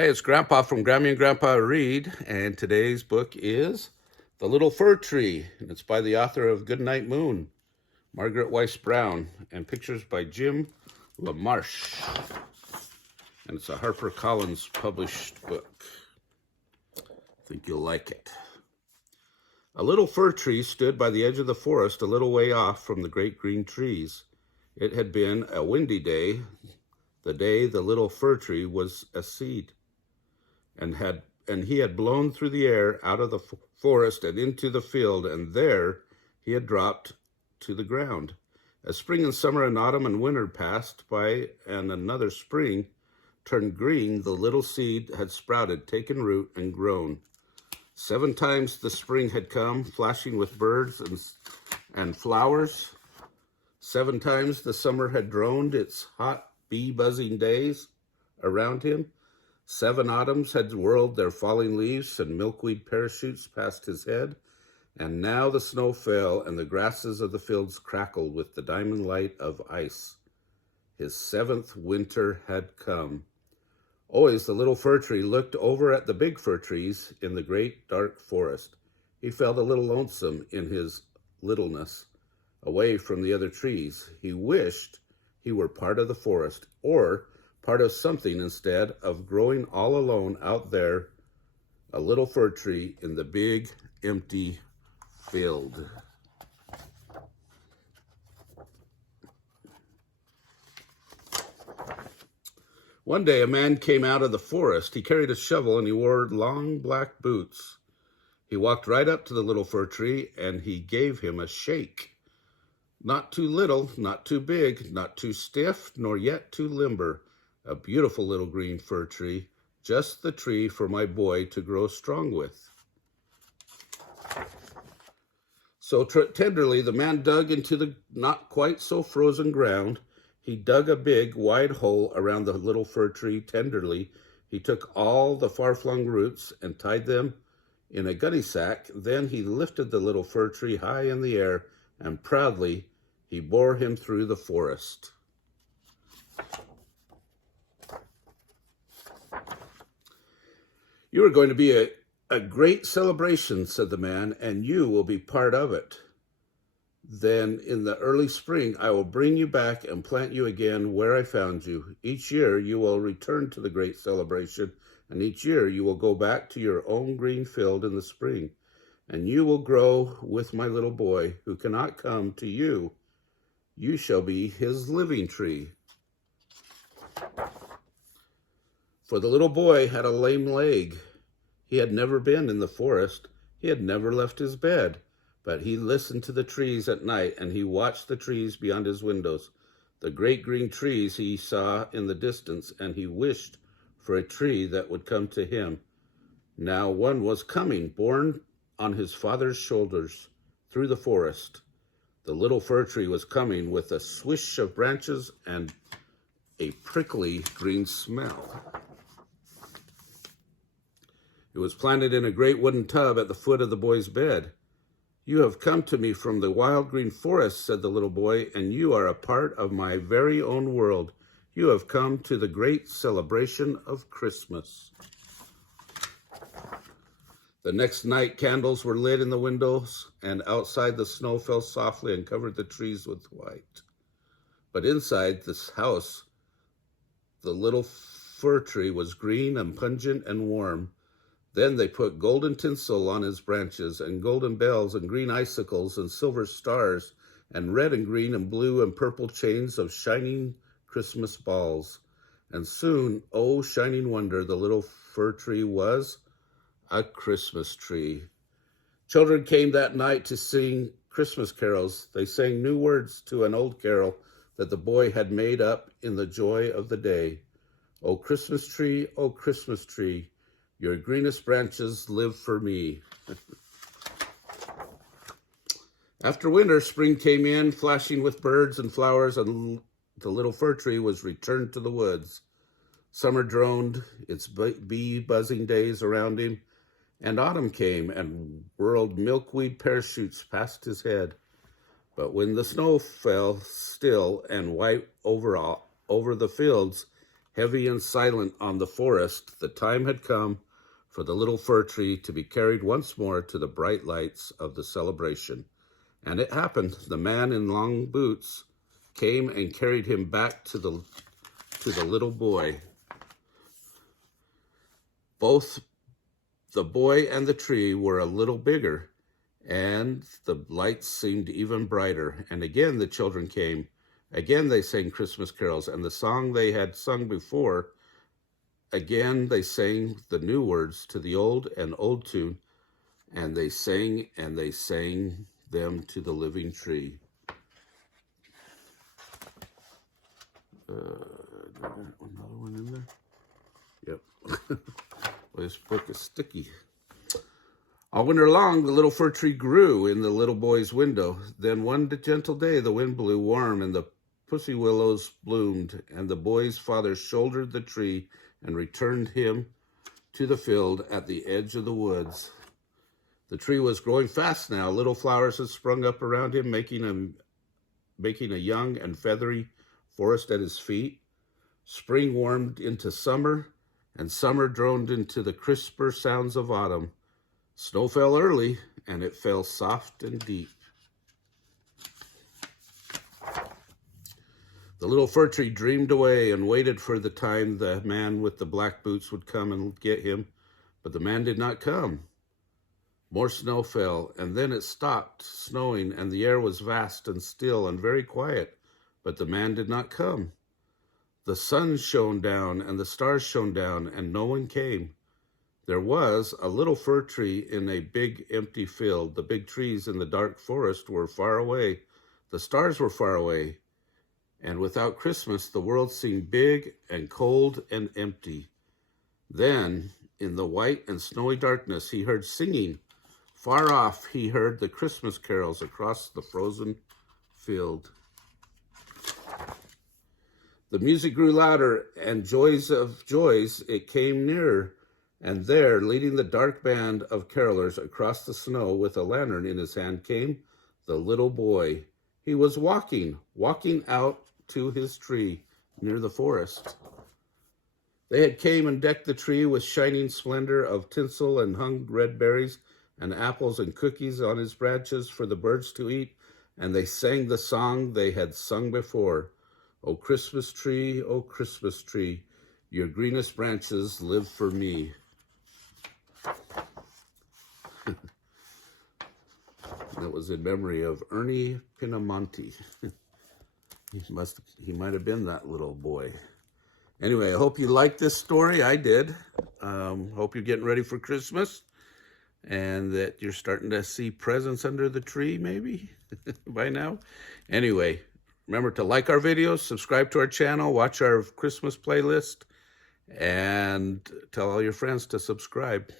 Hi, it's Grandpa from Grammy and Grandpa Read, and today's book is The Little Fir Tree, and it's by the author of Goodnight Moon, Margaret Weiss Brown, and pictures by Jim Lamarche. And it's a HarperCollins published book. I think you'll like it. A little fir tree stood by the edge of the forest a little way off from the great green trees. It had been a windy day, the day the little fir tree was a seed, and he had blown through the air out of the forest and into the field, and there he had dropped to the ground. As spring and summer and autumn and winter passed by, and another spring turned green, the little seed had sprouted, taken root, and grown. 7 times the spring had come, flashing with birds and flowers. 7 times the summer had droned its hot bee-buzzing days around him. 7 autumns had whirled their falling leaves and milkweed parachutes past his head, and now the snow fell and the grasses of the fields crackled with the diamond light of ice. His 7th winter had come. Always the little fir tree looked over at the big fir trees in the great dark forest. He felt a little lonesome in his littleness, away from the other trees. He wished he were part of the forest, or part of something instead of growing all alone out there, a little fir tree in the big, empty field. One day a man came out of the forest. He carried a shovel and he wore long black boots. He walked right up to the little fir tree and he gave him a shake. Not too little, not too big, not too stiff, nor yet too limber. A beautiful little green fir tree, just the tree for my boy to grow strong with. So tenderly, the man dug into the not quite so frozen ground. He dug a big, wide hole around the little fir tree tenderly. He took all the far-flung roots and tied them in a gunny sack. Then he lifted the little fir tree high in the air, and proudly he bore him through the forest. You are going to be a great celebration, said the man, and you will be part of it. Then in the early spring, I will bring you back and plant you again where I found you. Each year you will return to the great celebration, and each year you will go back to your own green field in the spring. And you will grow with my little boy who cannot come to you. You shall be his living tree. For the little boy had a lame leg. He had never been in the forest. He had never left his bed. But he listened to the trees at night, and he watched the trees beyond his windows, the great green trees he saw in the distance, and he wished for a tree that would come to him. Now one was coming, borne on his father's shoulders, through the forest. The little fir tree was coming with a swish of branches and a prickly green smell. It was planted in a great wooden tub at the foot of the boy's bed. You have come to me from the wild green forest, said the little boy, and you are a part of my very own world. You have come to the great celebration of Christmas. The next night, candles were lit in the windows, and outside the snow fell softly and covered the trees with white. But inside this house, the little fir tree was green and pungent and warm. Then they put golden tinsel on his branches, and golden bells, and green icicles, and silver stars, and red and green and blue and purple chains of shining Christmas balls. And soon, oh, shining wonder, the little fir tree was a Christmas tree. Children came that night to sing Christmas carols. They sang new words to an old carol that the boy had made up in the joy of the day. Oh, Christmas tree, your greenest branches live for me. After winter, spring came in, flashing with birds and flowers, and the little fir tree was returned to the woods. Summer droned its bee-buzzing days around him, and autumn came and whirled milkweed parachutes past his head. But when the snow fell still and white over the fields, heavy and silent on the forest, the time had come for the little fir tree to be carried once more to the bright lights of the celebration. And it happened. The man in long boots came and carried him back to the little boy. Both the boy and the tree were a little bigger, and the lights seemed even brighter. And again the children came. Again they sang Christmas carols, and the song they had sung before, again they sang the new words to the old tune, and they sang them to the living tree. Another one in there? Yep. Well, this book is sticky. All winter long, the little fir tree grew in the little boy's window. Then one gentle day, the wind blew warm and the pussy willows bloomed, and the boy's father shouldered the tree and returned him to the field at the edge of the woods. The tree was growing fast now. Little flowers had sprung up around him, making a young and feathery forest at his feet. Spring warmed into summer, and summer droned into the crisper sounds of autumn. Snow fell early, and it fell soft and deep. The little fir tree dreamed away and waited for the time the man with the black boots would come and get him, but the man did not come. More snow fell, and then it stopped snowing, and the air was vast and still and very quiet, but the man did not come. The sun shone down, and the stars shone down, and no one came. There was a little fir tree in a big empty field. The big trees in the dark forest were far away. The stars were far away. And without Christmas, the world seemed big and cold and empty. Then, in the white and snowy darkness, he heard singing. Far off, he heard the Christmas carols across the frozen field. The music grew louder, and joys of joys, it came nearer. And there, leading the dark band of carolers across the snow with a lantern in his hand, came the little boy. He was walking out to his tree near the forest. They had came and decked the tree with shining splendor of tinsel and hung red berries and apples and cookies on his branches for the birds to eat, and they sang the song they had sung before. O Christmas tree, your greenest branches live for me. That was in memory of Ernie Pinamonti. He might have been that little boy. Anyway, I hope you liked this story. I did. Hope you're getting ready for Christmas and that you're starting to see presents under the tree maybe by now. Anyway, remember to like our videos, subscribe to our channel, watch our Christmas playlist, and tell all your friends to subscribe.